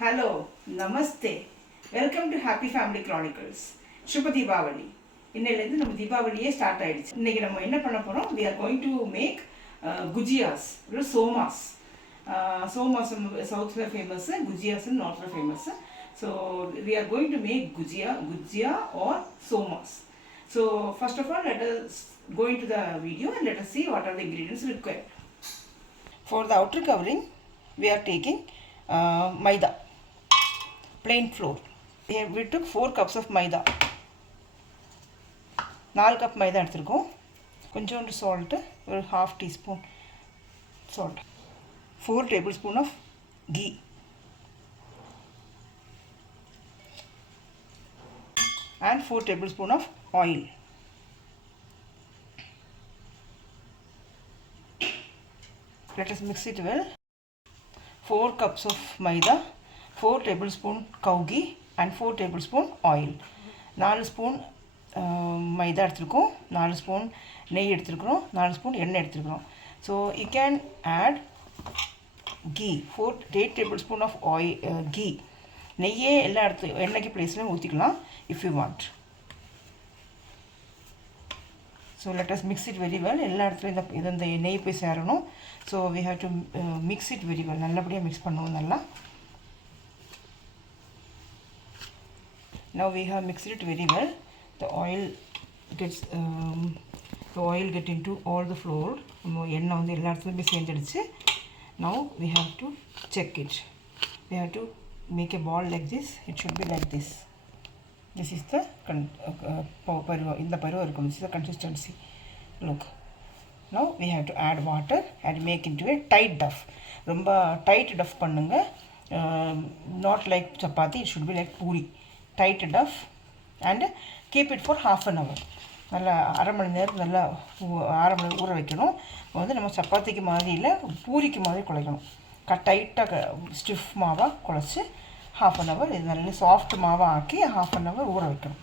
Hello, Namaste. Welcome to Happy Family Chronicles. Shubha Diwali. இன்னையிலேருந்து நம்ம தீபாவளியே ஸ்டார்ட் ஆயிடுச்சு. இன்னைக்கு நம்ம என்ன பண்ண போறோம்? We are going to make gujiyas, somas. Somas south famous, gujiyas north famous. So we are going to make gujiya or somas. So first of all, let us go into the video and let us see what are the ingredients required. For the outer covering, we are taking Maida, plain flour. Here we took 4 cups of Maida. 4 cup Maida எடுத்துருக்கோம். கொஞ்சோண்டு salt, ஒரு half teaspoon salt. 4 tablespoon of ghee. And 4 tablespoon of oil. Let us mix it well. 4 cups of Maida, 4 tablespoon cow ghee and 4 tablespoon oil. 4 spoon Maida எடுத்துருக்கோம், 4 spoon நெய் எடுத்துருக்கிறோம், 4 spoon எண்ணெய் எடுத்துருக்கிறோம். So you can add ghee, 8 tablespoon of oil, ghee. நெய்யே எல்லா எண்ணெய்க்கு பிளேஸ்லையும் ஊற்றிக்கலாம் if you want. So let us mix it very well. எல்லா இடத்துலையும் இந்த நெய் போய் சேரணும். So we have to mix it very well. நல்லபடியாக மிக்ஸ் பண்ணுவோம் நல்லா. Now we have mixed it very well. The oil get into all the flour. எண்ணெய் வந்து எல்லா இடத்துலையும் போய் சேர்ந்துடுச்சு. Now we have to check it. We have to make a ball like this. It should be like this. This is the in the paru this is the consistency. Look, now we have to add water and make into a tight duff. Romba tight duff pannunga, not like chapati, it should be like puri. Tight duff and keep it for half an hour. நல்லா அரை மணி நேரம் நல்லா அரை மணி ஊற வைக்கணும். வந்து நம்ம சப்பாத்திக்கு மாதிரி இல்லை, பூரிக்கு மாதிரி குழைக்கணும். டைட்டாக ஸ்டிஃப் மாவாக குழைச்சி half an hour இது நல்ல சாஃப்ட் மாவாக ஆக்கி half an hour ஊற வைக்கணும்.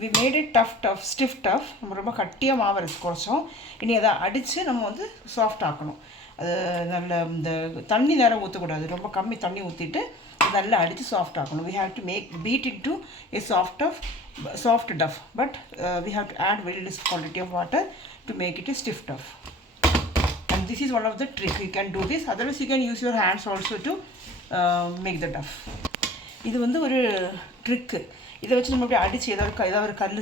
we made it stiff tough. நம்ம ரொம்ப கட்டியாக மாவு அரைச்சி குறைச்சோம். இனி அதை அடித்து நம்ம வந்து சாஃப்ட் ஆக்கணும். அது நல்ல இந்த தண்ணி நேரம் ஊற்றக்கூடாது, ரொம்ப கம்மி தண்ணி ஊற்றிட்டு நல்லா அடித்து சாஃப்ட் ஆக்கணும். we have to beat it to a soft duff, but we have to add very less quantity of water to make it a stiff duff. And this is one of the trick. You can do this, otherwise you can use your hands also to make the duff. இது வந்து ஒரு ட்ரிக்கு. இதை வச்சு நம்ம அப்படியே அடித்து ஏதாவது ஒரு கல்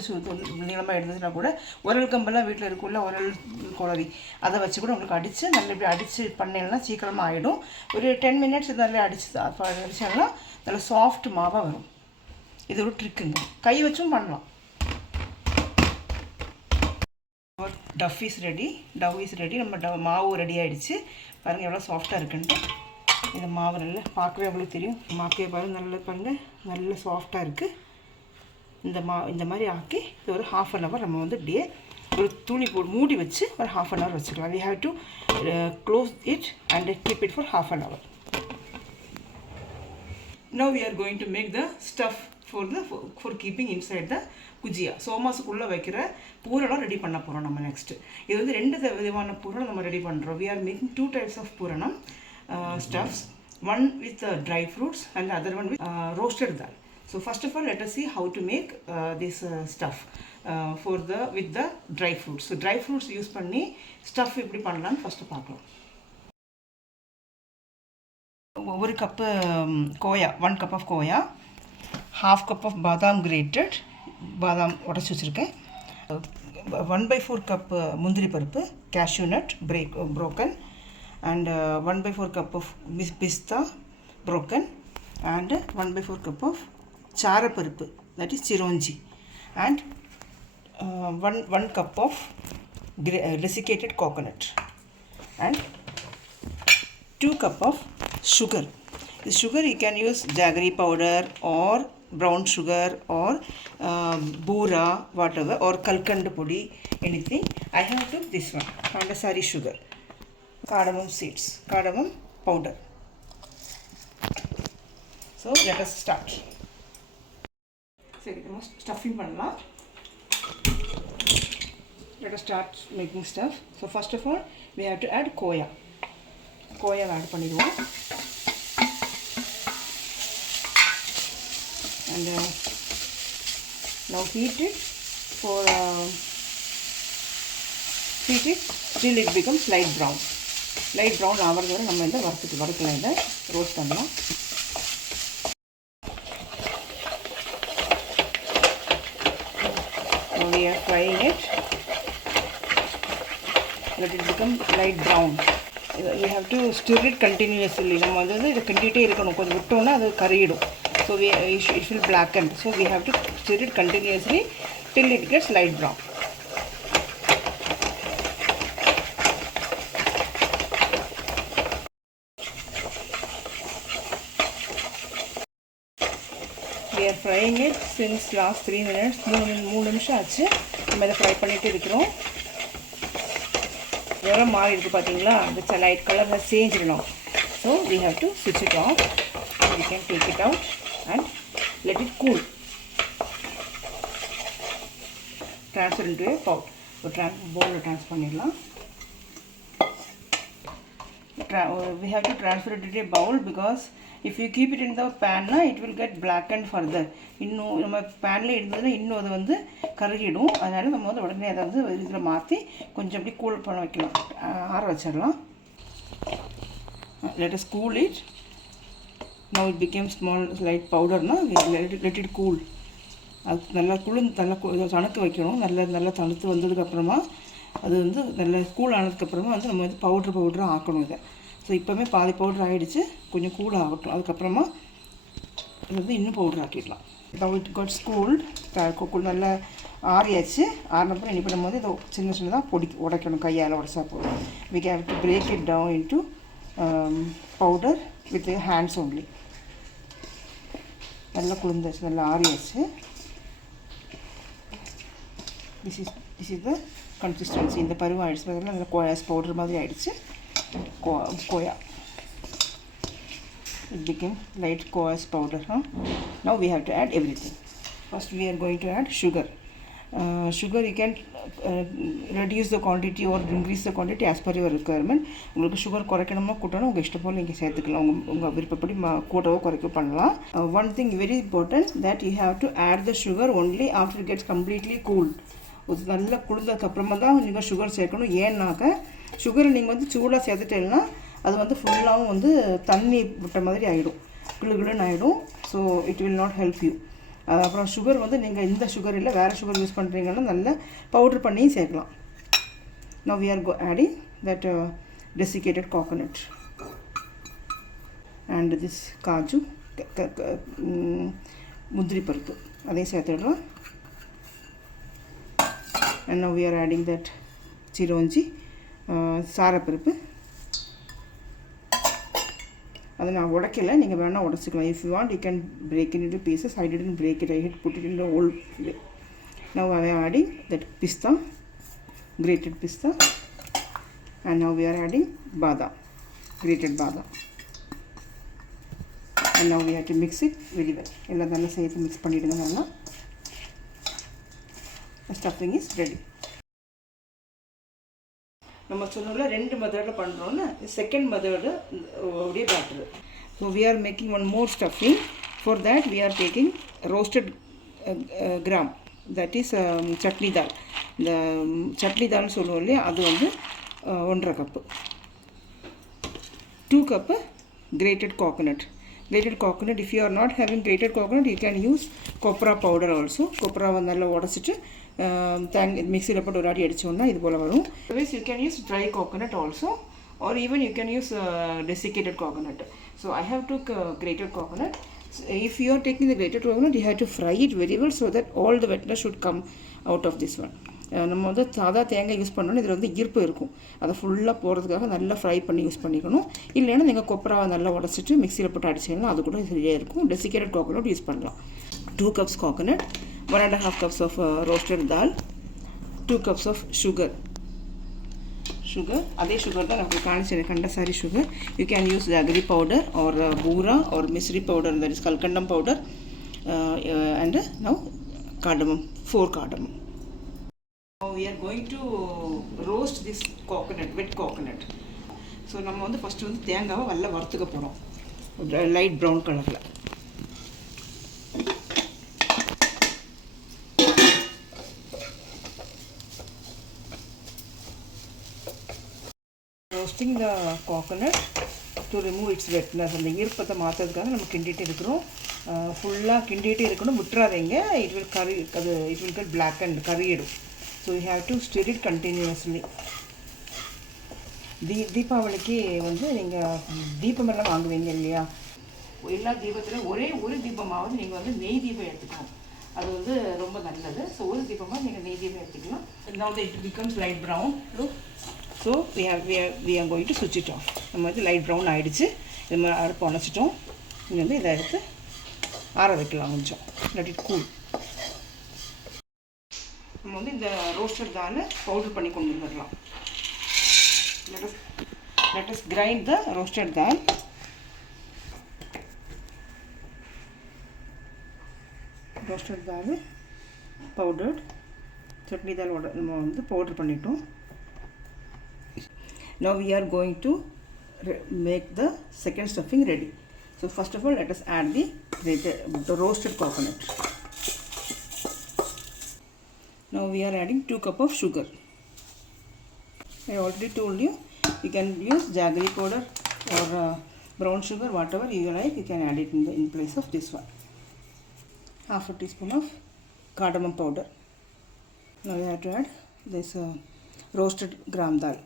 நீளமாக எடுத்ததுன்னா கூட உரல் கம்பெல்லாம் வீட்டில் இருக்குள்ள உரல் குழவி அதை வச்சு கூட உங்களுக்கு அடித்து நல்ல இப்படி அடித்து பண்ணிங்கன்னா சீக்கிரமாக ஆகிடும். ஒரு 10 minutes நல்லா அடித்தாங்கன்னா நல்லா சாஃப்ட் மாவாக வரும். இது ஒரு ட்ரிக்குங்க, கை வச்சும் பண்ணலாம். Dough is ready. நம்ம மாவு ரெடி ஆகிடுச்சு. பாருங்கள் எவ்வளோ சாஃப்டாக இருக்குன்ட்டு. இந்த மாவு நல்லா பார்க்கவே உங்களுக்கு தெரியும். மாப்பே பாருங்கள், நல்லா பாருங்கள், நல்ல சாஃப்டாக இருக்குது. இந்த மாதிரி ஆக்கி இது ஒரு half an hour நம்ம வந்து இப்படியே ஒரு துணி போட்டு மூடி வச்சு ஒரு half an hour வச்சுக்கலாம். we have to close it and keep it for half an hour. Now we are going to make the stuff for keeping inside the gujiya. சோமாஸுக்குள்ளே வைக்கிற பூரணம் ரெடி பண்ண போகிறோம் நம்ம நெக்ஸ்ட். இது வந்து 2 விதமான பூரணம் நம்ம ரெடி பண்ணுறோம். we are making 2 types of பூரணம் stuffs, one with dry fruits and the other one with roasted dal. So first of all, let us see how to make this stuff with the dry fruits. So dry fruits use பண்ணி stuff எப்படி பண்ணலாம்னு first பார்க்கலாம். ஒரு கப்பு கோயா, 1 cup of Koya, half cup of badam grated, பாதாம் உடைச்சி வச்சுருக்கேன். 1/4 cup முந்திரி பருப்பு, cashewnut broken, and 1/4 cup of pista broken, and 1/4 cup of சாரப்பருப்பு, that is Chironji, and 1 cup of Dessicated coconut, and 2 cup of sugar. This sugar you can use jaggery powder or brown sugar or boora, whatever, or kalkand podi, anything. I have took this one, Pandasari sugar, cardamom seeds, cardamom powder. So let us start. சரி நம்ம ஸ்டஃபிங் பண்ணலாம். Let us start making stuff. So first of all we have to add Khoya. Khoya add பண்ணிடுவோம். And now heat it for heat it till it becomes light brown. Light brown ஆவறது வரை நம்ம இந்த வறுக்கலாம். இதை ரோஸ்ட் பண்ணலாம். Now we are frying it. Let it become light brown. We have to stir it continuously. நம்ம வந்து இதை கிண்டிட்டே இருக்கணும். கொஞ்சம் விட்டோம்னா அது கறியிடும். So it will blacken. So we have to stir it continuously till it gets light brown. We are frying it since last 3 minutes. 3 நிமிஷம் ஆச்சு. நம்ம இதை ஃப்ரை பண்ணிட்டு இருக்கிறோம். எவ்வளோ மாறி இருக்கு பார்த்தீங்களா? The light color has changed now. So we have to switch it off. We can take it out and let it cool. Transfer into a bowl. So bowl transfer பண்ணிடலாம். We have to transfer it into a bowl because if you keep it in the pan it will get blackened further. இன்னும் நம்ம panல இருந்ததுன்னா இன்னும் அது வந்து கருகிடும். அதனால நம்ம வந்து உடனே அதை வந்து இதில் மாற்றி கொஞ்சம் அப்படி கூல் பண்ண வைக்கலாம். ஆற வச்சிடலாம். Let us cool it. Now it became small light powder. Now let it cool. அது நல்லா தணுக்க வைக்கணும். நல்லா தணுத்து வந்ததுக்கப்புறமா அது வந்து நல்லா கூல் ஆனதுக்கப்புறமா வந்து நம்ம வந்து பவுடராக ஆக்கணும் இதை. ஸோ இப்போவே பாதி பவுடர் ஆகிடுச்சு, கொஞ்சம் கூல் ஆகட்டும். அதுக்கப்புறமா இது வந்து இன்னும் பவுடர் ஆக்கிடலாம். இப்போ இட் காட்ஸ் கூல்டு நல்லா ஆறியாச்சு. ஆறினப்புறம் இனி நம்ம வந்து இதை சின்னதாக உடைக்கணும். கையால் உடைச்சா போதும். we have to break it down into powder with your hands only. நல்லா குளிர்ந்தாச்சு, நல்லா ஆறியாச்சு. this is the consistency. இந்த பருவம் ஆயிடுச்சு. அதில் நல்லா கோயாஸ் பவுடர் மாதிரி ஆயிடுச்சு. Khoya. It became light coarse powder. Now we have to add everything. First we are going to add sugar. Sugar you can reduce the quantity or increase the quantity as per your requirement. உங்களுக்கு சுகர் குறைக்கணுமா கூட்டணும் உங்கள் இஷ்டம் போல் நீங்கள் சேர்த்துக்கலாம். உங்கள் விருப்பப்படி கூட்டவோ குறைக்க பண்ணலாம். One thing very important that you have to add the sugar only after it gets completely cooled. நல்லா குளிர்ந்ததுக்கப்புறமா தான் நீங்கள் சுகர் சேர்க்கணும். ஏன்னாக்க சுகரை நீங்கள் வந்து சூடாக சேர்த்துட்டேன்னா அது வந்து ஃபுல்லாகவும் வந்து தண்ணி விட்ட மாதிரி ஆகிடும், கிளுகிளுன்னு ஆகிடும். So it will not help you. அப்புறம் சுகர் வந்து நீங்கள் இந்த சுகர் இல்லை வேறு சுகர் யூஸ் பண்ணுறீங்கன்னா நல்லா பவுட்ரு பண்ணியும் சேர்க்கலாம். Now we are adding that desiccated coconut and this kaju முந்திரி பருப்பு அதையும் சேர்த்துடுறோம். And now we are adding that Chironji சாரப்பருப்பு. அதை நான் உடைக்கல, நீங்கள் வேணால் உடச்சிக்கலாம். If you want you can break it into pieces. I didn't break it. I had put it in the whole way. Now I am adding that pista, grated pista, and now we are adding badam, grated badam. And now we have to mix it very well. எல்லாம் நல்லா சேர்த்து மிக்ஸ் பண்ணிவிடுங்க. நல்லா stuffing is ready. நம்ம சொன்னோம்ல ரெண்டு மெத்தடில் பண்ணுறோன்னு, செகண்ட் மெத்தடு உடைய batter. So we are making one more stuffing. For that we are taking roasted gram, that is chutney dal. இந்த சட்னி தால்னு சொல்லுவோம் இல்லையா, அது வந்து 1.5 கப்பு. 2 cup grated coconut. Grated coconut, if you are not having grated coconut you can use copra powder also. கொப்ராவை நல்லா உடச்சிட்டு மிக்சியில் போட்டு ஒரு அடி அடித்தோன்னா இது போல் வரும். Otherwise you can use dry coconut also, or even you can use desiccated coconut. So I have took grated coconut. So if you are taking the grated coconut you have to fry it very well so that all the wetness should come out of this one. நம்ம வந்து சாதா தேங்காய் யூஸ் பண்ணோன்னா இதில் வந்து ஈர்ப்பு இருக்கும், அதை ஃபுல்லாக போகிறதுக்காக நல்லா ஃப்ரை பண்ணி யூஸ் பண்ணிக்கணும். இல்லைன்னா நீங்கள் கொப்பராவை நல்லா உடச்சிட்டு மிக்சியில் போட்டு அடிச்சிங்கன்னா அது கூட சரியாக இருக்கும். டெசிகேட்டட் கோகோனட் யூஸ் பண்ணலாம். 2 cups coconut, 1.5 cups of roasted dal, 2 cups of sugar. sugar. Adhe sugar தான் நமக்கு காணிச்ச கண்டசாரி sugar. You can use jaggery powder or boora or misri powder, that is kalkandam powder, and now cardamom, 4 cardamom. Now we are going to roast this coconut, wet coconut. So நம்ம வந்து ஃபர்ஸ்ட் வந்து தேங்காவை நல்லா வறுத்துக்க போறோம் லைட் brown கலர்ல. Roasting the coconut to remove its wetness. அந்த ஈரப்பதத்தை மாற்றதுக்காக நம்ம கிண்டிகிட்டே இருக்கிறோம். ஃபுல்லாக கிண்டிகிட்டே இருக்கணும், விட்டுறாதீங்க. it will get black and கறியிடும். So you have to stir it continuously. தீபாவளிக்கு வந்து நீங்கள் தீபமெல்லாம் வாங்குவீங்க இல்லையா, எல்லா தீபத்தில் ஒரே ஒரு தீபமாவது நீங்கள் வந்து நெய் தீபம் எடுத்துக்கணும். அது வந்து ரொம்ப நல்லது. ஸோ ஒரு தீபமாக நீங்கள் நெய் தீபம் எடுத்துக்கலாம். Now it becomes light brown. So we are going to switch it off. நம்ம வந்து லைட் ப்ரௌன் ஆகிடுச்சு. இது மாதிரி அடுப்பு அணைச்சிட்டோம். இங்கே வந்து இதை எடுத்து ஆற வைக்கலாம் கொஞ்சம். let it cool. நம்ம வந்து இந்த ரோஸ்டர் தால் பவுடர் பண்ணி கொண்டு வந்துடலாம். let us grind the roasted dal. roasted dal powdered chutney தால் நம்ம வந்து பவுடர் பண்ணிட்டோம். Now we are going to make the second stuffing ready. So first of all, let us add the roasted coconut. Now we are adding 2 cups of sugar. I already told you, you can use jaggery powder or brown sugar, whatever you like. You can add it in place of this one. Half a teaspoon of cardamom powder. Now we have to add this roasted gram dal.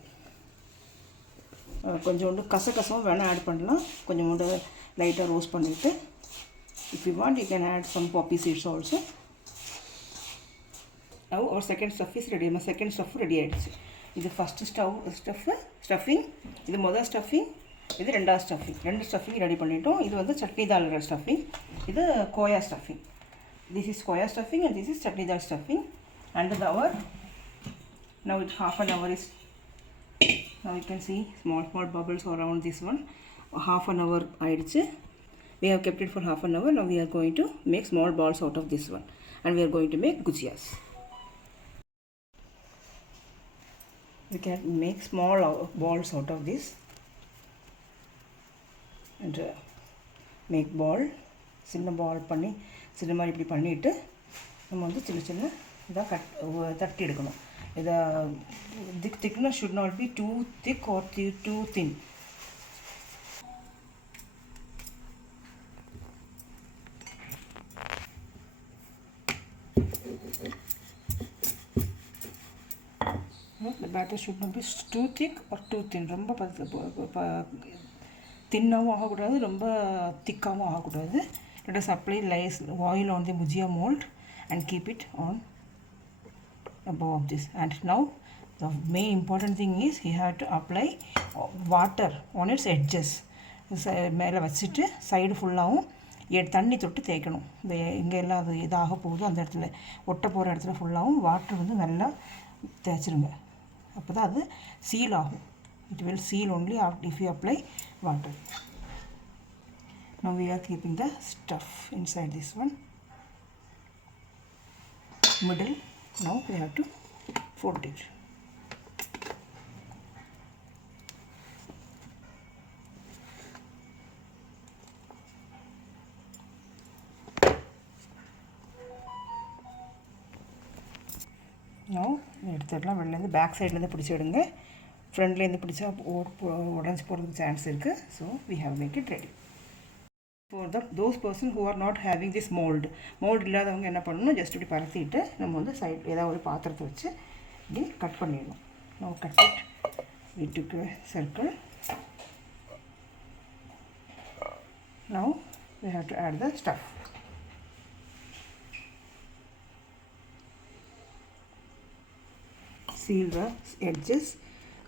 கொஞ்சோண்டு கசகசம் வேணால் ஆட் பண்ணலாம். கொஞ்சோண்டு லைட்டாக ரோஸ்ட் பண்ணிவிட்டு, if you want you can add some poppy seeds also. Now our second stuff is ready. நம்ம second stuff ready ஆகிடுச்சு. இது ஃபஸ்ட்டு ஸ்டஃபிங், இது முதல் ஸ்டஃபிங், இது ரெண்டாவது ஸ்டஃபிங். ரெண்டு ஸ்டஃபிங் ரெடி பண்ணிட்டோம். இது வந்து சட்னி தால் ஸ்டஃபிங், இது கோயா stuffing. This is Khoya stuffing and this is chutney dal stuffing. And the hour, now it's half an hour is, now you can see small bubbles around this one. Half an hour ஆயிடுச்சு. We have kept it for half an hour. Now we are going to make small balls out of this one, and we are going to make gujiyas. We can make small balls out of this and make ball. சின்ன பால் பண்ணி சின்ன மாதிரி இப்படி பண்ணிவிட்டு நம்ம வந்து சின்ன சின்ன இதாக தட்டி எடுக்கணும். இதை thickness should not be too thick or too thin. The batter should not be too thick or too thin. ரொம்ப தின்னாகவும் ஆகக்கூடாது, ரொம்ப திக்காகவும் ஆகக்கூடாது. Let us apply oil on the Gujiya mold and keep it on above this. And now the main important thing is you have to apply water on its edges. மேலே வச்சுட்டு சைடு ஃபுல்லாகவும் தண்ணி தொட்டு தேய்க்கணும். இங்கே எல்லாம் அது இதாக போகுது அந்த இடத்துல ஒட்ட போகிற இடத்துல ஃபுல்லாகவும் வாட்டர் வந்து நல்லா தேய்ச்சிருங்க. அப்போ தான் அது சீல் ஆகும். It will seal only if you apply water. Now we are keeping the stuff inside this one. Middle. Now we have to fold it. Now எடுத்துடலாம். வெளிலேருந்து பேக் சைட்லேருந்து பிடிச்சி விடுங்க. ஃப்ரண்ட்லேருந்து பிடிச்சா உடஞ்சி போகிறதுக்கு சான்ஸ் இருக்குது. So we have make it ready. For those person who are not having this mold இல்லாதவங்க என்ன பண்ணணும், ஜஸ்ட் இப்படி பரத்திட்டு நம்ம வந்து சைட் ஏதாவது ஒரு பாத்திரத்தை வச்சு இப்படி கட் பண்ணிடணும். Now cut it. We took a circle. Now we have to add the stuff. Seal the edges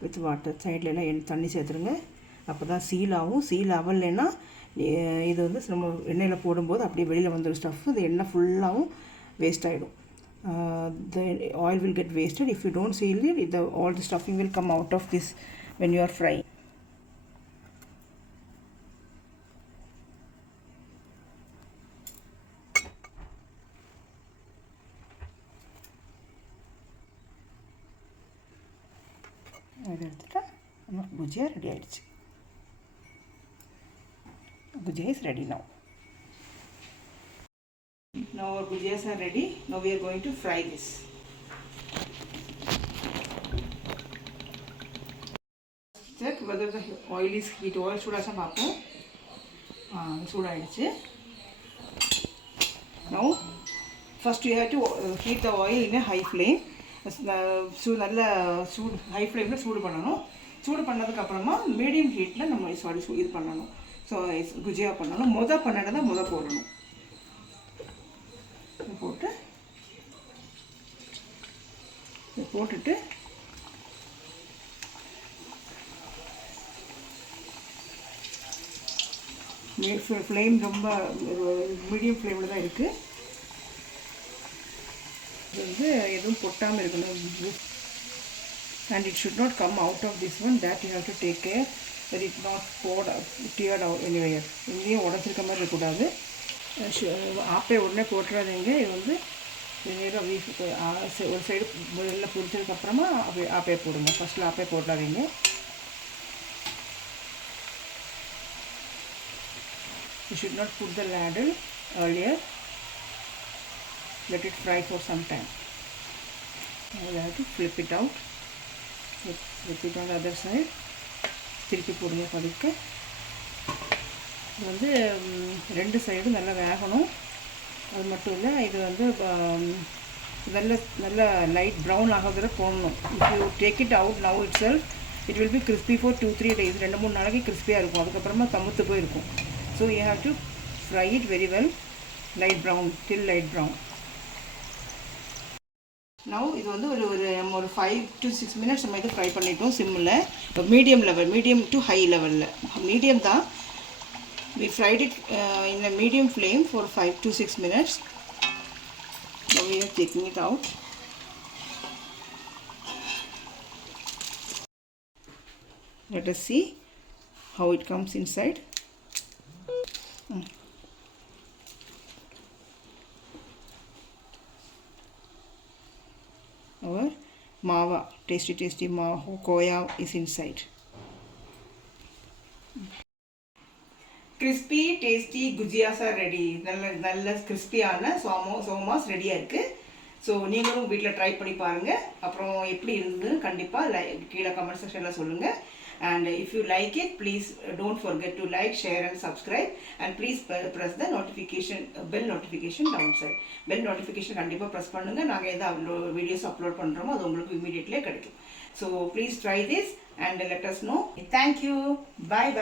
with water. சைடில் எல்லாம் தண்ணி சேர்த்துருங்க. அப்போ தான் சீல் ஆகும். சீல் ஆகலைன்னா இது வந்து நம்ம எண்ணெயில் போடும்போது அப்படியே வெளியில் வந்துடும் ஸ்டஃப். அது எண்ணெய் ஃபுல்லாகவும் வேஸ்ட் ஆகிடும். the oil will get wasted. If you don't seal it, all the stuffing will come out of this when you are frying. Gujiya ready ஆயிடுச்சு. Gujiya is ready now. Now our gujiyas are ready. Now we are going to fry this. Check whether the oil is heat. Oil சூடாச்சா பார்ப்போம். சூடாயிடுச்சு. Now first you have to heat the oil in a high flame. நல்ல சூடு ஹை ஃப்ளேமில் சூடு பண்ணணும். சூடு பண்ணதுக்கப்புறமா மீடியம் ஹீட்டில் நம்ம இது பண்ணணும். ஸோ குஜியா பண்ணணும். பண்ணினதான் போடணும். போட்டுட்டு ஃப்ளேம் ரொம்ப மீடியம் ஃப்ளேமில் தான் இருக்குது. இது வந்து எதுவும் பொட்டாமல் இருக்கணும். And it should not come out of this one. That you have to take care that it not teared out anywhere. இங்கேயும் உடச்சிருக்க மாதிரி இருக்கக்கூடாது. ஆப்பே உடனே போட்டுறாதீங்க. இது வந்து ஒரு சைடு முதல்ல பொரிச்சதுக்கப்புறமா ஆப்பே போடுங்க. ஃபஸ்ட்டில் ஆப்பே போட்டாதீங்க. You should not put the ladle earlier. Let it fry for some time. Now we have to flip it out. Flip it on the other side. திருப்பி போடுங்க பதுக்க. இது வந்து ரெண்டு சைடும் நல்லா வேகணும். அது மட்டும் இல்லை, இது வந்து நல்ல லைட் ப்ரௌன் ஆகிறதுல போடணும். If you take it out now it self it will be crispy for 2-3 days. 2-3 நாளைக்கு கிறிஸ்பியாக இருக்கும். அதுக்கப்புறமா தமுத்து போயிருக்கும். So you have to fry it very well light brown till light brown. Now இது வந்து ஒரு 5 to 6 minutes நம்ம இது ஃப்ரை பண்ணிட்டோம் சிம்மில். இப்போ மீடியம் டு ஹை லெவலில். மீடியம் தான். We fried it in a medium flame for 5 to 6 minutes. Now we are taking it out. Let us see how it comes inside. Our mava, tasty mava, Khoya is inside. Crispy tasty gujiyas are ready. நல்ல கிறிஸ்பியான சோமாஸ் ரெடியாக இருக்குது. ஸோ நீங்களும் வீட்டில் ட்ரை பண்ணி பாருங்கள். அப்புறம் எப்படி இருந்ததுன்னு கண்டிப்பாக கீழே கமெண்ட் செக்ஷனில் சொல்லுங்கள். And if you like it, please don't forget to like, share and subscribe. And please press the bell notification downside. Bell notification கண்டிப்பாக ப்ரெஸ் பண்ணுங்கள். நாங்கள் எதாவது வீடியோஸ் அப்லோட் பண்ணுறோமோ அது உங்களுக்கு இமீடியட்லேயே கிடைக்கும். So please try this and let us know. Thank you. Bye.